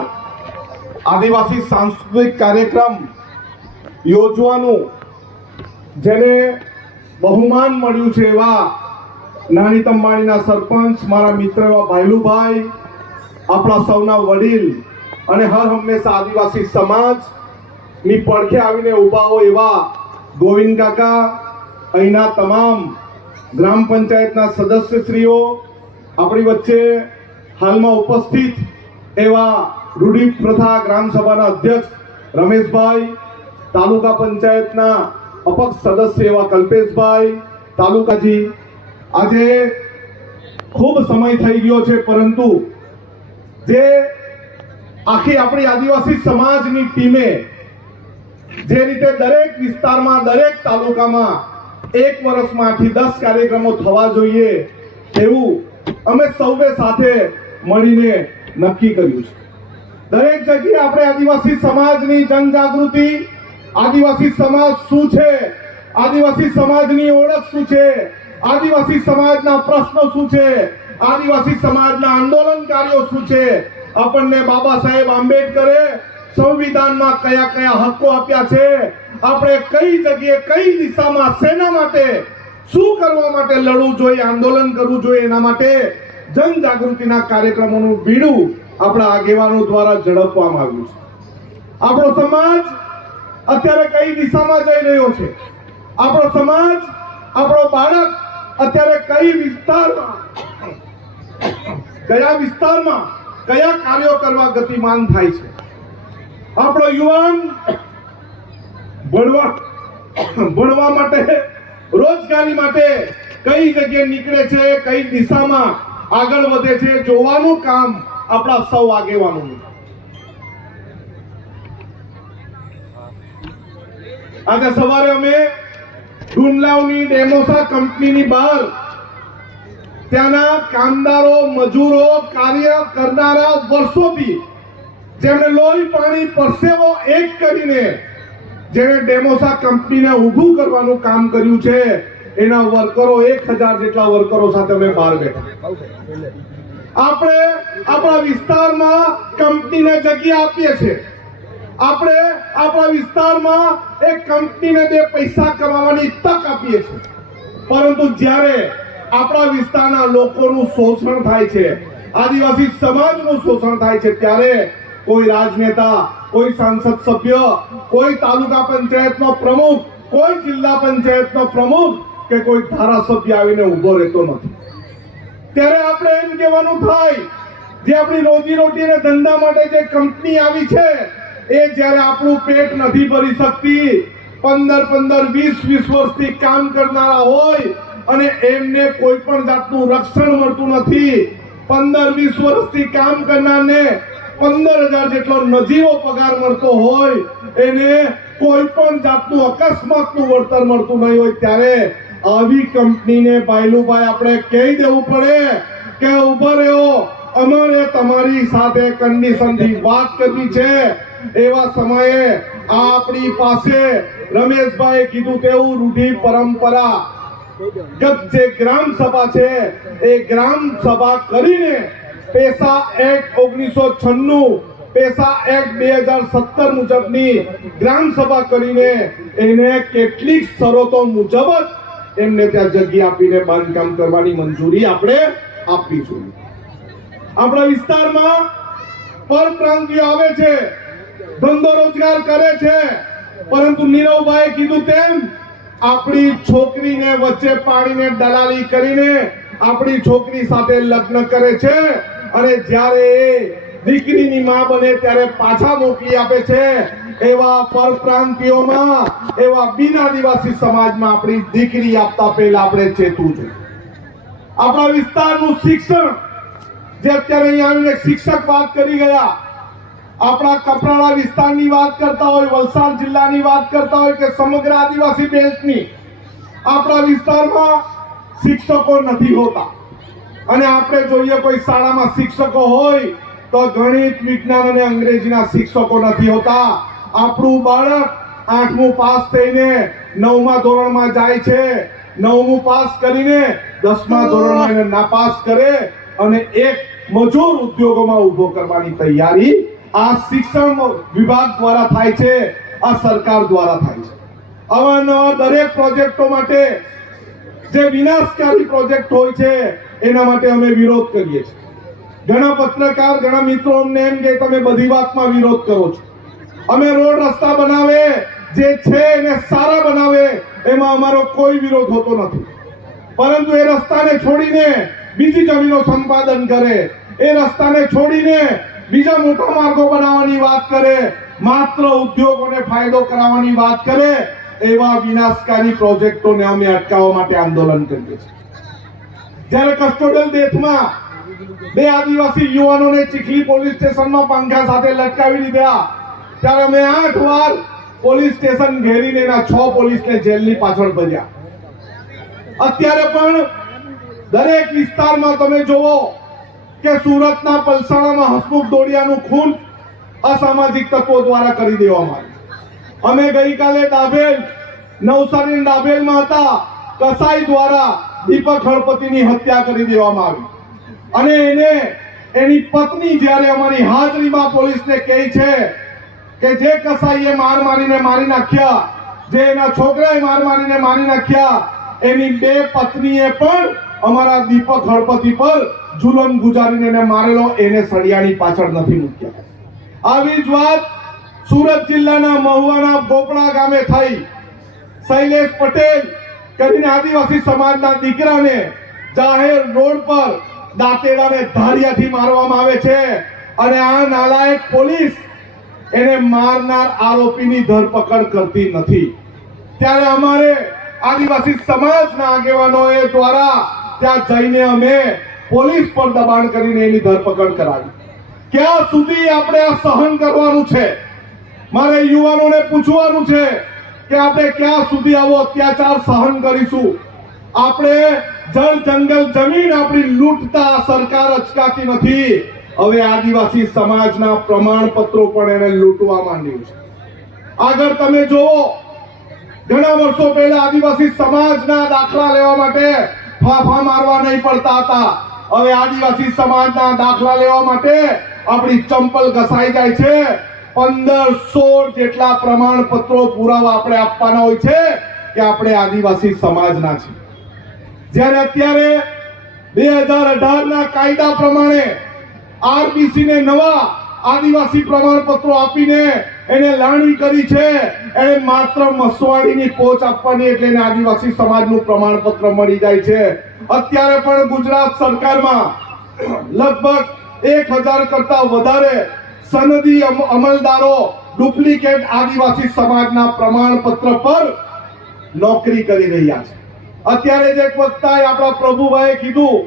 આદિવાસી સાંસ્કૃતિક કાર્યક્રમ યોજવાનું જેને બહુમાન મળ્યું છે એવા નાની તંબાણીના સરપંચ મારા મિત્ર એવા ભાઈલુભાઈ, આપણા સૌના વડીલ અને હર હંમેશા આદિવાસી સમાજની પડખે આવીને ઊભા હોય એવા ગોવિંદ કાકા, અહીંના તમામ ગ્રામ પંચાયતના સદસ્યશ્રીઓ, આપણી વચ્ચે હાલમાં ઉપસ્થિત એવા રૂઢિ પ્રથા ગ્રામ સભાના અધ્યક્ષ રમેશભાઈ, તાલુકા પંચાયતના અપક્ષ સદસ્ય એવા કલ્પેશભાઈ, તાલુકાજી, આજે ખૂબ સમય થઈ ગયો છે, પરંતુ જે આખી આપણી આદિવાસી સમાજની ટીમે જે રીતે દરેક વિસ્તારમાં દરેક તાલુકામાં એક વર્ષમાં 8-10 કાર્યક્રમો થવા જોઈએ એવું અમે સૌએ સાથે મળીને નક્કી કર્યું છે. દરેક જગ્યાએ આપણે આદિવાસી સમાજની જનજાગૃતિ, આદિવાસી સમાજ શું છે, આદિવાસી સમાજની ઓળખ શું છે, આદિવાસી સમાજના પ્રશ્નો શું છે, આદિવાસી સમાજના આંદોલનકારીઓ શું છે, આપણને બાબા સાહેબ આંબેડકરે સંવિધાનમાં કયા કયા હકો આપ્યા છે, આપણે કઈ જગ્યાએ કઈ દિશામાં શેના માટે શું કરવા માટે લડવું જોઈએ, આંદોલન કરવું જોઈએ, એના માટે જનજાગૃતિના કાર્યક્રમોનું બીડું આપણા આગેવાનો દ્વારા ઝડપવામાં આવ્યું છે. આપણો સમાજ અત્યારે કઈ દિશામાં જઈ રહ્યો છે, આપણો સમાજ, આપણો બાળક અત્યારે કયા વિસ્તારમાં કયા કાર્યો કરવા ગતિમાન થાય છે, આપણો યુવાન ભણવા માટે, રોજગારી માટે કઈ જગ્યાએ નીકળે છે, કઈ દિશામાં આગળ વધે છે, જોવાનું કામ આપણા સૌ આગેવાનોનું. આજે સવારે અમે ડુંડલાવની ડેમોસા કંપનીની બહાર ત્યાંના કામદારો, મજૂરો, કાર્ય કરનારા, વર્ષોથી જેમણે લોહી પાણી પરસેવો એક કરીને જેણે ડેમોસા કંપનીને ઊભું કરવાનું કામ કર્યું છે, એના વર્કરો 1000 જેટલા વર્કરો સાથે અમે બહાર બેઠા. આપણે આપણા વિસ્તારમાં કંપનીને જગ્યા આપીએ છીએ, આપણે આપણા વિસ્તારમાં એક કંપનીને 2 પૈસા કમાવાની તક આપીએ છીએ, પરંતુ જ્યારે આપણા વિસ્તારના લોકોનું શોષણ થાય છે, આદિવાસી સમાજનું શોષણ થાય છે, ત્યારે કોઈ રાજનેતા, કોઈ સાંસદ સભ્ય, કોઈ તાલુકા પંચાયતનો પ્રમુખ, કોઈ જિલ્લા પંચાયતનો પ્રમુખ કે કોઈ ધારાસભ્ય આવીને ઊભો રહેતો નથી. ત્યારે આપણે એમ કહેવાનું થાય, જે આપણી રોજીરોટી અને ધંધા માટે જે કંપની આવી છે એ જ્યારે આપણું પેટ નથી ભરી શકતી, 15-15, 20-20 વર્ષથી કામ કરનારા હોય અને એમને કોઈ પણ જાતનું રક્ષણ મળતું નથી, 15-20 વર્ષથી કામ કરનારને 15,000 જેટલો નજીવો પગાર મળતો હોય, એને કોઈ પણ જાતનું અકસ્માતનું વળતર મળતું નહીં હોય, ત્યારે આવી કંપનીને ભાઈલુભાઈ આપણે કહી દેવું પડે કે ઉભા રહ્યો, અમારે તમારી સાથે કન્ડિશનથી વાત કરવી છે. એવા સમયે આપણી પાસે રમેશભાઈ કીધું તેવું રૂઢિ પરંપરા જે ગ્રામ સભા છે એ ગ્રામ સભા કરીને પેસા એક્ટ 1996, પેસા એક્ટ 2017 મુજબની ગ્રામ સભા કરીને એને કેટલીક શરતો મુજબ જ એમને ત્યાં જગ્યા આપીને બાંધકામ કરવાની મંજૂરી આપણે આપવી જોઈએ. આપણા વિસ્તારમાં પરપ્રાંતિયો આવે છે, ધંધો રોજગાર કરે છે, પરંતુ નીરવભાઈએ કીધું તેમ આપણી છોકરીને વચ્ચે પાડીને દલાલી કરીને આપણી છોકરી સાથે લગ્ન કરે છે અને જ્યારે એ દીકરીની માં બને ત્યારે પાછા મોકલી આપે છે. એવા પરપ્રાંતિયોમાં, એવા બિન આદિવાસી સમાજમાં આપણી દીકરી આપતા પહેલા આપણે ચેતવું જોઈએ. આપણા વિસ્તારનું શિક્ષણ, જે અત્યારે અહીંયા આવીને શિક્ષક વાત કરી ગયા, આપણા કપરાડા વિસ્તારની વાત કરતા હોય, વલસાડ જિલ્લાની વાત કરતા હોય કે સમગ્ર આદિવાસી બેલ્ટની, આપણા વિસ્તારમાં શિક્ષકો નથી હોતા. અને આપણે જોઈએ કોઈ શાળામાં શિક્ષકો હોય તો ગણિત, વિજ્ઞાન અને અંગ્રેજીના શિક્ષકો નથી હોતા. આપણું બાળક 8મું પાસ થઈને 9મા ધોરણમાં જાય છે, 9મું પાસ કરીને 10મા ધોરણમાં એને નાપાસ કરે અને એક મજૂર ઉદ્યોગોમાં ઊભો કરવાની તૈયારી આ શિક્ષણ વિભાગ દ્વારા થાય છે, આ સરકાર દ્વારા થાય છે. અવારનવાર દરેક પ્રોજેક્ટો માટે જે વિનાશકારી પ્રોજેક્ટ હોય છે એના માટે અમે વિરોધ કરીએ છીએ. ઘણા પત્રકાર, ઘણા મિત્રો અમને એમ કે તમે બધી વાતમાં વિરોધ કરો છો. અમે રોડ રસ્તા બનાવે, જે છે એને સારા બનાવે, એમાં અમારો કોઈ વિરોધ હોતો નથી. પરંતુ એ રસ્તાને છોડીને બીજી જમીનો સંપાદન કરે, એ રસ્તાને છોડીને બીજા મોટા માર્ગો બનાવવાની વાત કરે, માત્ર ઉદ્યોગોને ફાયદો કરાવવાની વાત કરે, એવા વિનાશકારી પ્રોજેક્ટોને અમે અટકાવવા માટે આંદોલન કરીએ છીએ. જ્યારે કસ્ટોડિયલ ડેથમાં 2 આદિવાસી યુવાનોને ચીખલી પોલીસ સ્ટેશનમાં પંખા સાથે લટકાવી દીધા, ત્યારે અમે 8 વાર પોલીસ સ્ટેશન ઘેરીને એના 6 પોલીસને જેલની પાછળ ભર્યા. અત્યારે પણ દરેક વિસ્તારમાં તમે જોવો કે સુરતના પલસાણામાં હસમુખ દોડિયાનું ખૂન અસામાજિક તત્વો દ્વારા કરી દેવામાં આવ્યું. અમે ગઈકાલે ડાભેલ, નવસારી ડાભેલમાં હતા, કસાઈ દ્વારા દીપક હળપતિની હત્યા કરી દેવામાં આવી અને એને એની પત્ની જ્યારે અમારી હાજરીમાં પોલીસને કહે છે કે જે કસાઈએ મારીને મારી નાખ્યા, જે એના છોકરાએ મારીને મારી નાખ્યા, એની 2 પત્નીએ પણ અમારા દીપક હળપતિ પર જુલમ ગુજારીને એને મારેલો, એને સળિયાની પાછળ નથી મૂક્યા. આવી જ વાત સુરત જિલ્લાના મહુવાના બોપડા ગામે થઈ. શૈલેષ પટેલ કરીને આદિવાસી સમાજના દીકરાને જાહેર રોડ પર દાંતેડાને ધારિયાથી મારવામાં આવે છે અને આ નાલાયક પોલીસ એને મારનાર આરોપીની ધરપકડ કરતી નથી. ત્યારે અમારે આદિવાસી સમાજના આગેવાનોએ દ્વારા ત્યાં જઈને અમે પોલીસ પર દબાણ કરીને એની ધરપકડ કરાવી. ક્યાં સુધી આપણે આ સહન કરવાનું છે? મારે યુવાનોને પૂછવાનું છે કે આપણે ક્યાં સુધી આવો અત્યાચાર સહન કરીશું? આપણે જળ, જંગલ, જમીન આપણી લૂંટતા સરકાર અચકાતી નથી. હવે આદિવાસી સમાજના પ્રમાણપત્રો પણ એને લૂંટવા માંડ્યું છે. આગળ તમે જોવો, ઘણા વર્ષો પહેલા આદિવાસી સમાજના દાખલા લેવા માટે ફાફા મારવા નહીં પડતા હતા. હવે આદિવાસી સમાજના દાખલા લેવા માટે આપણી ચંપલ ઘસાઈ જાય છે. 15-16 જેટલા પ્રમાણપત્રો પુરાવા આપણે આપવાના હોય છે કે આપણે આદિવાસી સમાજના છીએ. જ્યારે અત્યારે 2018 ના કાયદા પ્રમાણે RBC ને નવા આદિવાસી પ્રમાણપત્રો આપીને એને લાણી કરી છે. એને માત્ર મસવાડીની પોચ આપવાની એટલે એને આદિવાસી સમાજનું પ્રમાણપત્ર મળી જાય છે. અત્યારે પણ ગુજરાત સરકારમાં લગભગ 1000 કરતા વધારે સનદી અમલદારો ડુપ્લિકેટ આદિવાસી સમાજના પ્રમાણપત્ર પર નોકરી કરી રહ્યા છે. અત્યારે જ એક વક્તાએ આપણા પ્રભુભાઈએ કીધું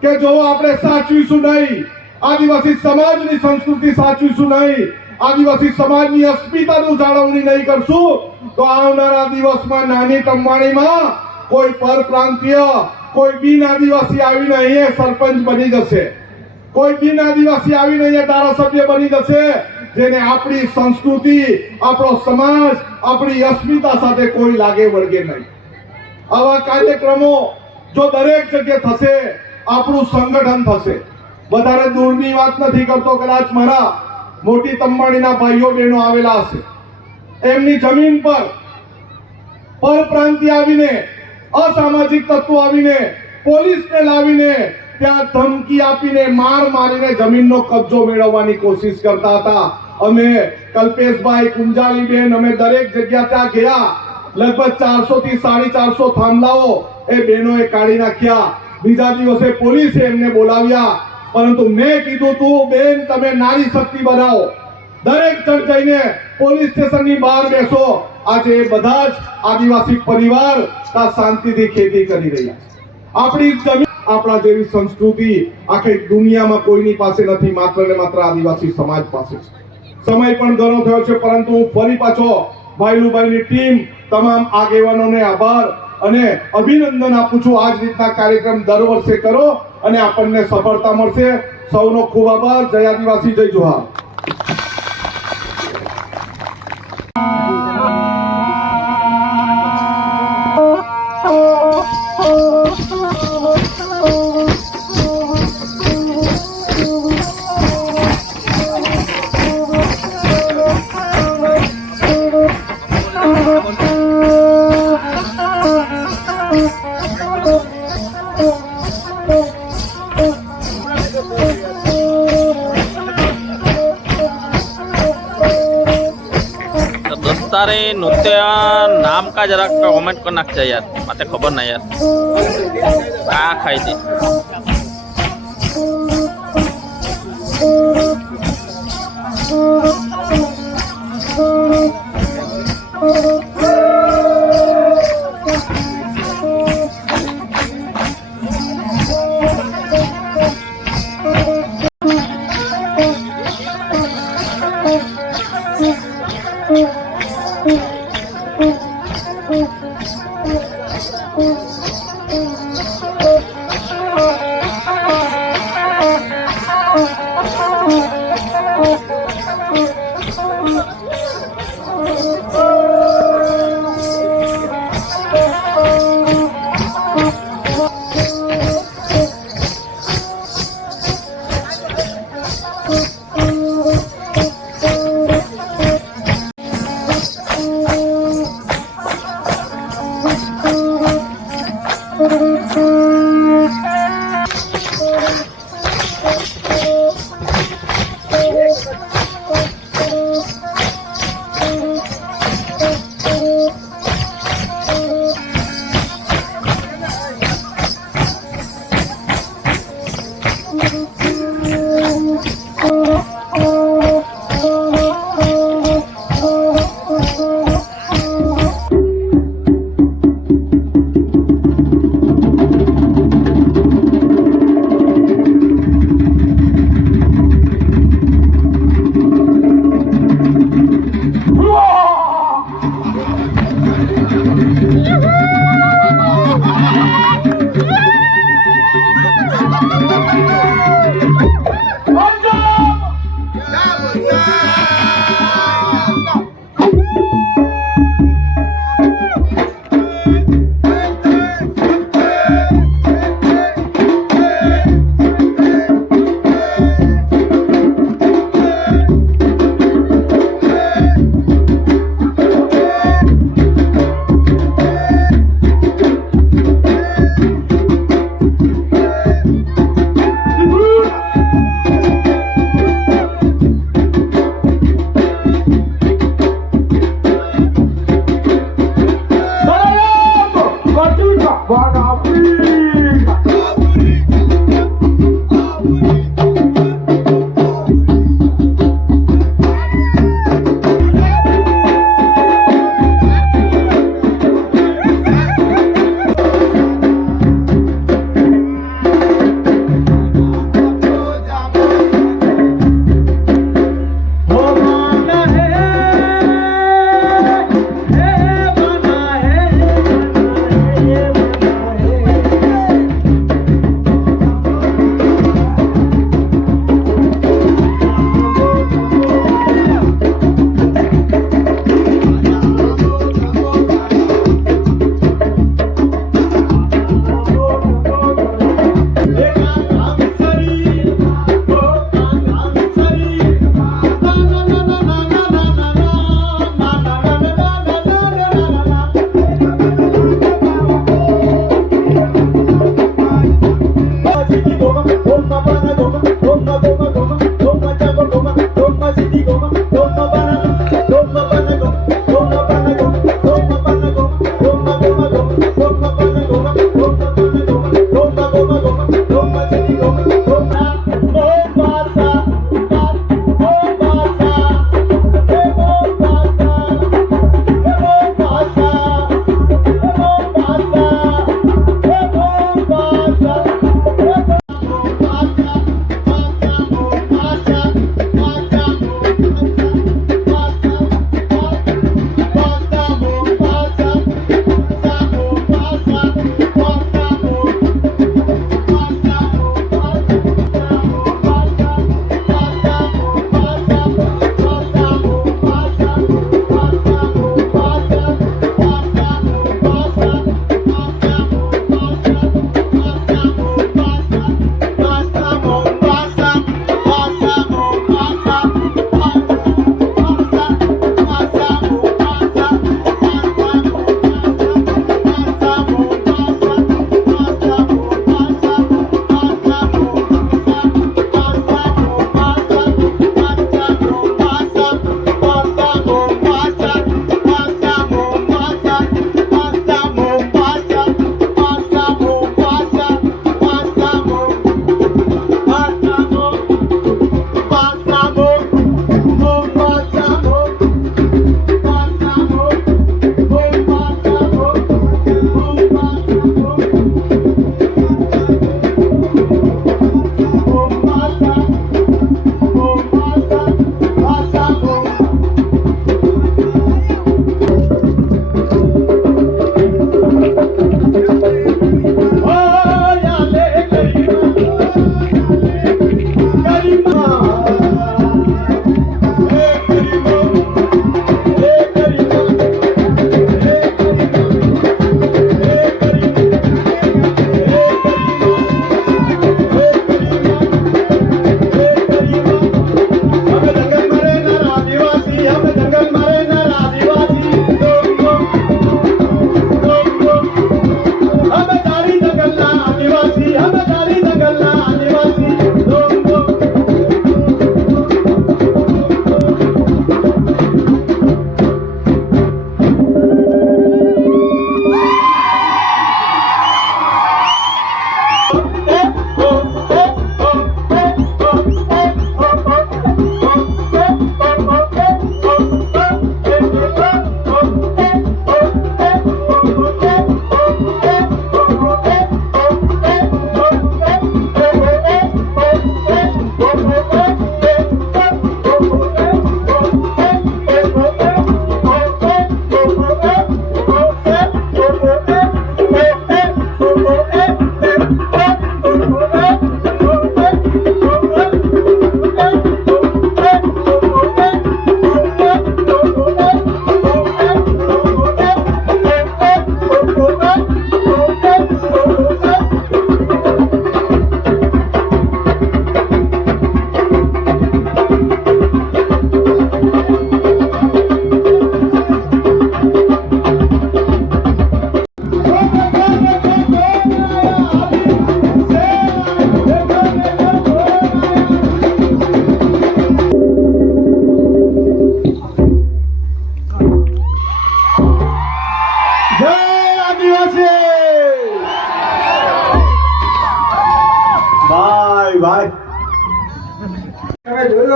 કે જો આપણે સાચવીશું નહીં, આદિવાસી સમાજની સંસ્કૃતિ સાચવીશું નહીં, આદિવાસી સમાજની અસ્મિતાનું જાળવણી નહીં કરશું તો આવનારા દિવસમાં નાની ટંબાણીમાં કોઈ પરપ્રાંતીય, કોઈ બિન આદિવાસી આવીને અહીંયા સરપંચ બની જશે, કોઈ બિન આદિવાસી આવીને અહીંયા ધારાસભ્ય બની જશે, જેને આપણી સંસ્કૃતિ, આપણો સમાજ, આપણી અસ્મિતા સાથે કોઈ લાગે વળગે નહીં. આવા કાર્યક્રમો જો દરેક જગ્યાએ થશે, આપણું સંગઠન થશે. વધારે દૂરની વાત નથી કરતો, કદાચ મારા મોટી તંબાણીના ભાઈઓ બહેનો આવેલા હશે, એમની જમીન પર પરપ્રાંતીય આવીને, અસામાજિક તત્વો આવીને, પોલીસને લાવીને ત્યાં ધમકી આપીને, માર મારીને જમીનનો કબજો મેળવવાની કોશિશ કરતા હતા. અમે કલ્પેશભાઈ, કુંજાલીબેન, અમે દરેક જગ્યા ત્યાં ગયા. લગભગ 400 થી 450 થાંભલાઓ એ બહેનોએ કાઢી નાખ્યા. બીજા દિવસે પોલીસે એમને બોલાવ્યા, પરંતુ મેં કીધું તું બેન તમે નારી શક્તિ બનાવો, દરેક જણ જઈને પોલીસ સ્ટેશનની બહાર બેસો. આજે બધા જ આદિવાસી પરિવાર શાંતિથી ખેતી કરી રહ્યા છે. આપણી જમીન, આપણા જેવી સંસ્કૃતિ આખી દુનિયામાં કોઈની પાસે નથી, માત્ર ને માત્ર આદિવાસી સમાજ પાસે. સમય પણ ઘણો થયો છે, પરંતુ હું ફરી પાછો ભાઈલુભાઈની ટીમ, તમામ આગેવાનોને આભાર અને અભિનંદન આપું છું. આ જ રીતના કાર્યક્રમ દર વર્ષે કરો અને આપણને સફળતા મળશે. સૌનો ખૂબ આભાર. જય આદિવાસી, જય જોહાર. તારે નૃત્ય નામ का जरा कमेंट कर नाख यार, मत खबर ना यार आ खाई थी.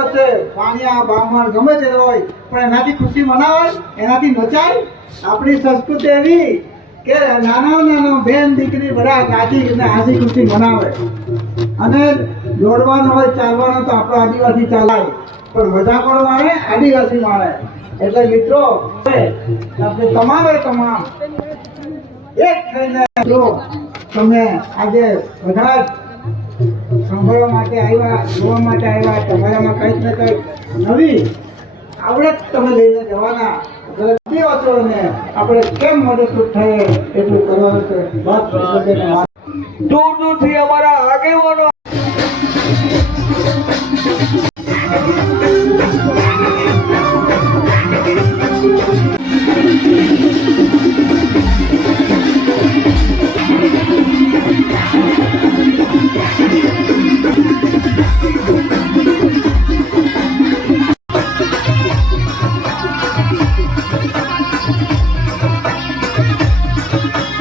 હશે પાણીયા બામણ ગમે તે હોય પણ એનાથી ખુશી મનાવાય એનાથી નચાય આપણી સંસ્કૃતિ એવી કે નાના બેન દીકરી બધા ગાજી અને હાસી ખુશી મનાવે અને દોડવાનું હોય ચાલવાનું તો આપણો આદિવાસી ચાલાય પણ મજા પણ માણે આદિવાસી માણે એટલે મિત્રો આપણે તમામે તમામ એક થઈને તમે આજે બધા જ સાંભળવા માટે આવ્યા જોવા માટે આવ્યા તમારામાં કંઈક ને કંઈક નવી આવડત તમે લઈને જવાના આદિવાસીઓને આપણે કેમ મદદરૂપ થઈએ એટલું કરવાનું છે બસ દૂર દૂરથી અમારા આગેવાનો